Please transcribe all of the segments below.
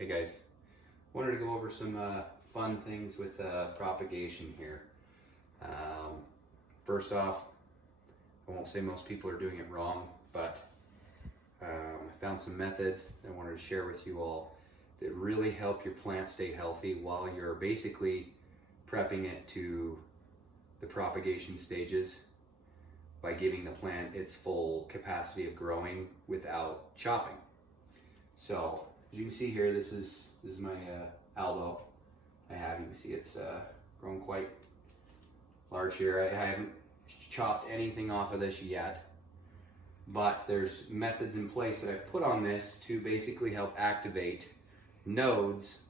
Hey guys, wanted to go over some fun things with propagation here. First off, I won't say most people are doing it wrong, but I found some methods I wanted to share with you all that really help your plant stay healthy while you're basically prepping it to the propagation stages by giving the plant its full capacity of growing without chopping. So as you can see here, this is my Albo. You can see it's grown quite large here. I haven't chopped anything off of this yet, but there's methods in place that I've put on this to basically help activate nodes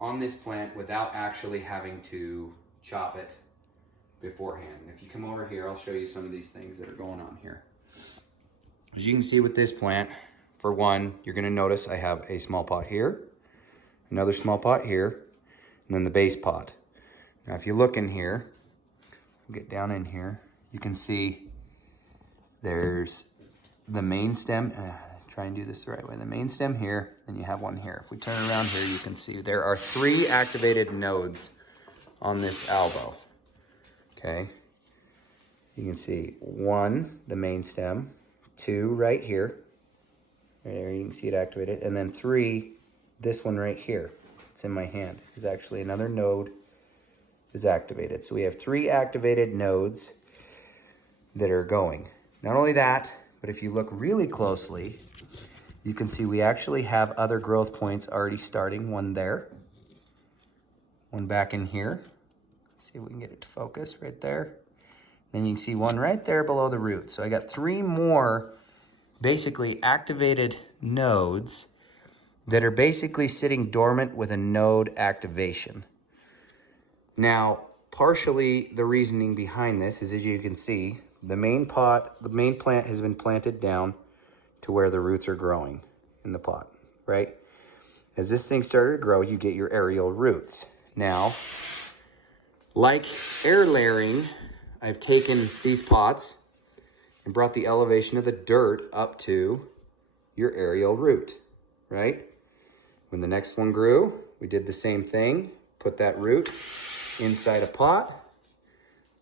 on this plant without actually having to chop it beforehand. And if you come over here, I'll show you some of these things that are going on here. As you can see with this plant, for one, you're going to notice I have a small pot here, another small pot here, and then the base pot. Now if you look in here, get down in here, you can see there's the main stem. Try and do this the right way. The main stem here, and you have one here. If we turn around here, you can see there are 3 activated nodes on this Albo. Okay, you can see 1, the main stem, 2 right here. There you can see it activated, and then 3, this one right here, it's in my hand, is actually another node is activated. So we have 3 activated nodes that are going. Not only that, but if you look really closely, you can see we actually have other growth points already starting. One there, one back in here. See if we can get it to focus right there. Then you can see one right there below the root. So I got 3 more basically activated nodes that are basically sitting dormant with a node activation. Now, partially the reasoning behind this is, as you can see, the main plant has been planted down to where the roots are growing in the pot, right? As this thing started to grow, you get your aerial roots. Now, like air layering, I've taken these pots and brought the elevation of the dirt up to your aerial root, right? When the next one grew, we did the same thing, put that root inside a pot,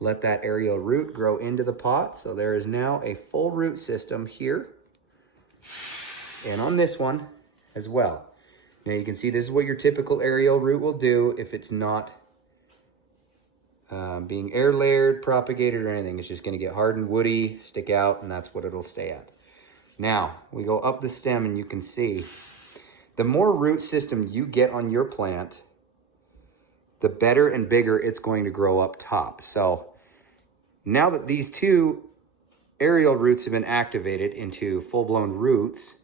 let that aerial root grow into the pot. So there is now a full root system here and on this one as well. Now you can see this is what your typical aerial root will do if it's not being air layered, propagated, or anything. It's just going to get hard and woody, stick out, and that's what it'll stay at. Now we go up the stem and you can see the more root system you get on your plant, the better and bigger it's going to grow up top. So now that these 2 aerial roots have been activated into full-blown roots,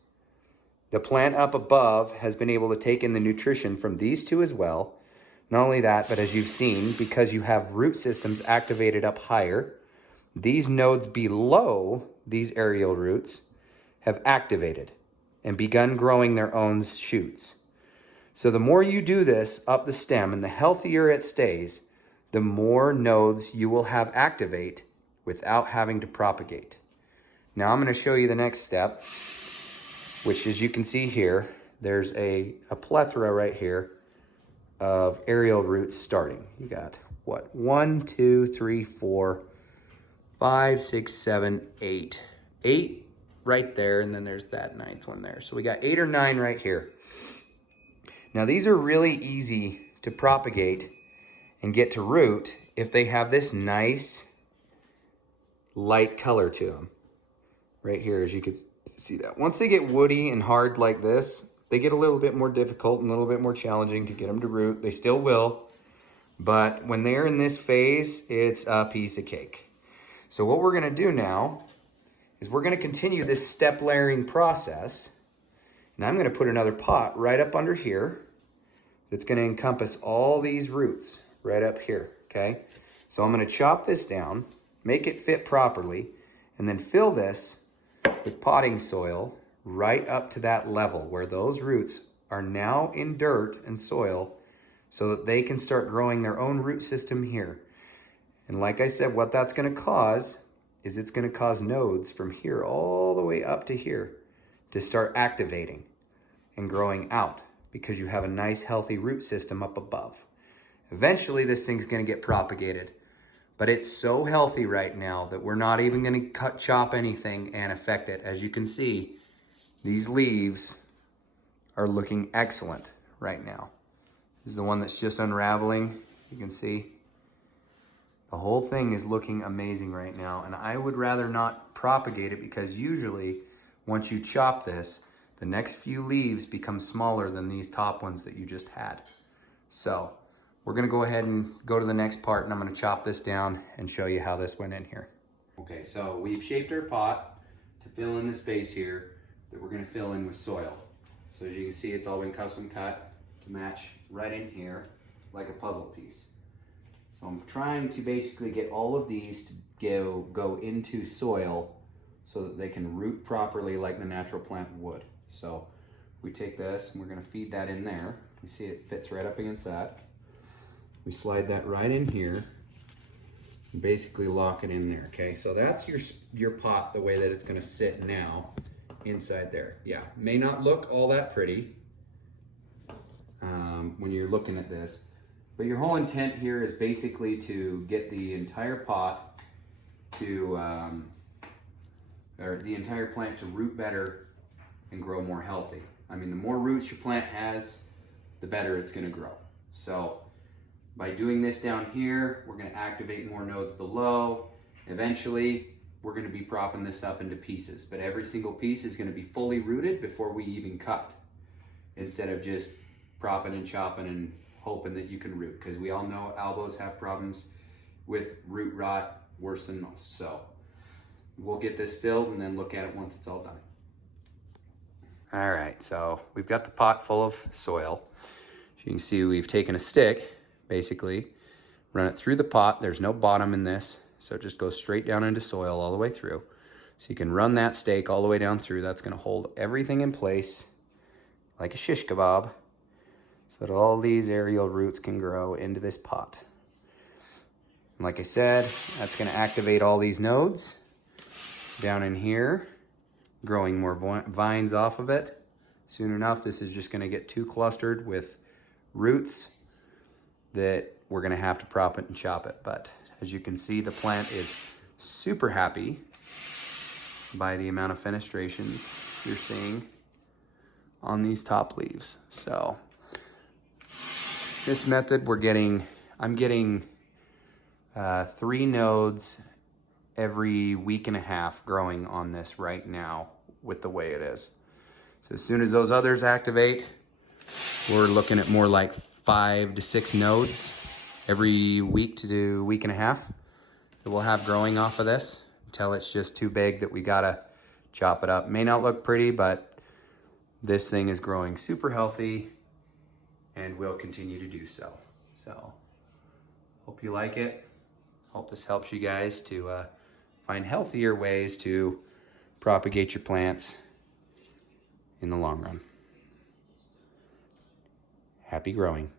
the plant up above has been able to take in the nutrition from these 2 as well. Not only that, but as you've seen, because you have root systems activated up higher, these nodes below these aerial roots have activated and begun growing their own shoots. So the more you do this up the stem and the healthier it stays, the more nodes you will have activate without having to propagate. Now I'm going to show you the next step, which, as you can see here, there's a plethora right here of aerial roots starting. You got what? 1, 2, 3, 4, 5, 6, 7, 8. 8 right there, and then there's that 9th one there. So we got 8 or 9 right here. Now these are really easy to propagate and get to root if they have this nice light color to them. Right here, as you can see that. Once they get woody and hard like this, they get a little bit more difficult and a little bit more challenging to get them to root. They still will, but when they're in this phase, it's a piece of cake. So what we're gonna do now is we're gonna continue this step layering process, and I'm gonna put another pot right up under here that's gonna encompass all these roots right up here, okay? So I'm gonna chop this down, make it fit properly, and then fill this with potting soil right up to that level where those roots are now in dirt and soil so that they can start growing their own root system here. And like I said, what that's going to cause is it's going to cause nodes from here all the way up to here to start activating and growing out, because you have a nice healthy root system up above. Eventually this thing's gonna get propagated, but it's so healthy right now that we're not even gonna chop anything and affect it. As you can see, these leaves are looking excellent right now. This is the one that's just unraveling. You can see the whole thing is looking amazing right now, and I would rather not propagate it because usually once you chop this, the next few leaves become smaller than these top ones that you just had. So we're gonna go ahead and go to the next part, and I'm gonna chop this down and show you how this went in here. Okay, so we've shaped our pot to fill in the space here that we're gonna fill in with soil. So as you can see, it's all been custom cut to match right in here like a puzzle piece. So I'm trying to basically get all of these to go into soil so that they can root properly like the natural plant would. So we take this and we're gonna feed that in there. You see it fits right up against that. We slide that right in here and basically lock it in there, okay? So that's your pot, the way that it's gonna sit now inside there. Yeah, may not look all that pretty when you're looking at this, but your whole intent here is basically to get the entire pot to, or the entire plant to root better and grow more healthy. I mean, the more roots your plant has, the better it's gonna grow. So by doing this down here, we're gonna activate more nodes below. Eventually, we're gonna be propping this up into pieces, but every single piece is gonna be fully rooted before we even cut, instead of just propping and chopping and hoping that you can root, because we all know albos have problems with root rot worse than most. So we'll get this filled and then look at it once it's all done. All right, so we've got the pot full of soil. As you can see, we've taken a stick, basically, run it through the pot. There's no bottom in this, so it just goes straight down into soil all the way through. So you can run that stake all the way down through. That's gonna hold everything in place like a shish kebab, so that all these aerial roots can grow into this pot. And like I said, that's gonna activate all these nodes down in here, growing more vines off of it. Soon enough, this is just gonna get too clustered with roots that we're gonna have to prop it and chop it. But as you can see, the plant is super happy by the amount of fenestrations you're seeing on these top leaves. So this method, I'm getting 3 nodes every week and a half growing on this right now with the way it is. So as soon as those others activate, we're looking at more like 5 to 6 nodes every week to week and a half that we'll have growing off of this until it's just too big that we gotta chop it up. May not look pretty, but this thing is growing super healthy and will continue to do so. So hope you like it. Hope this helps you guys to find healthier ways to propagate your plants in the long run. Happy growing.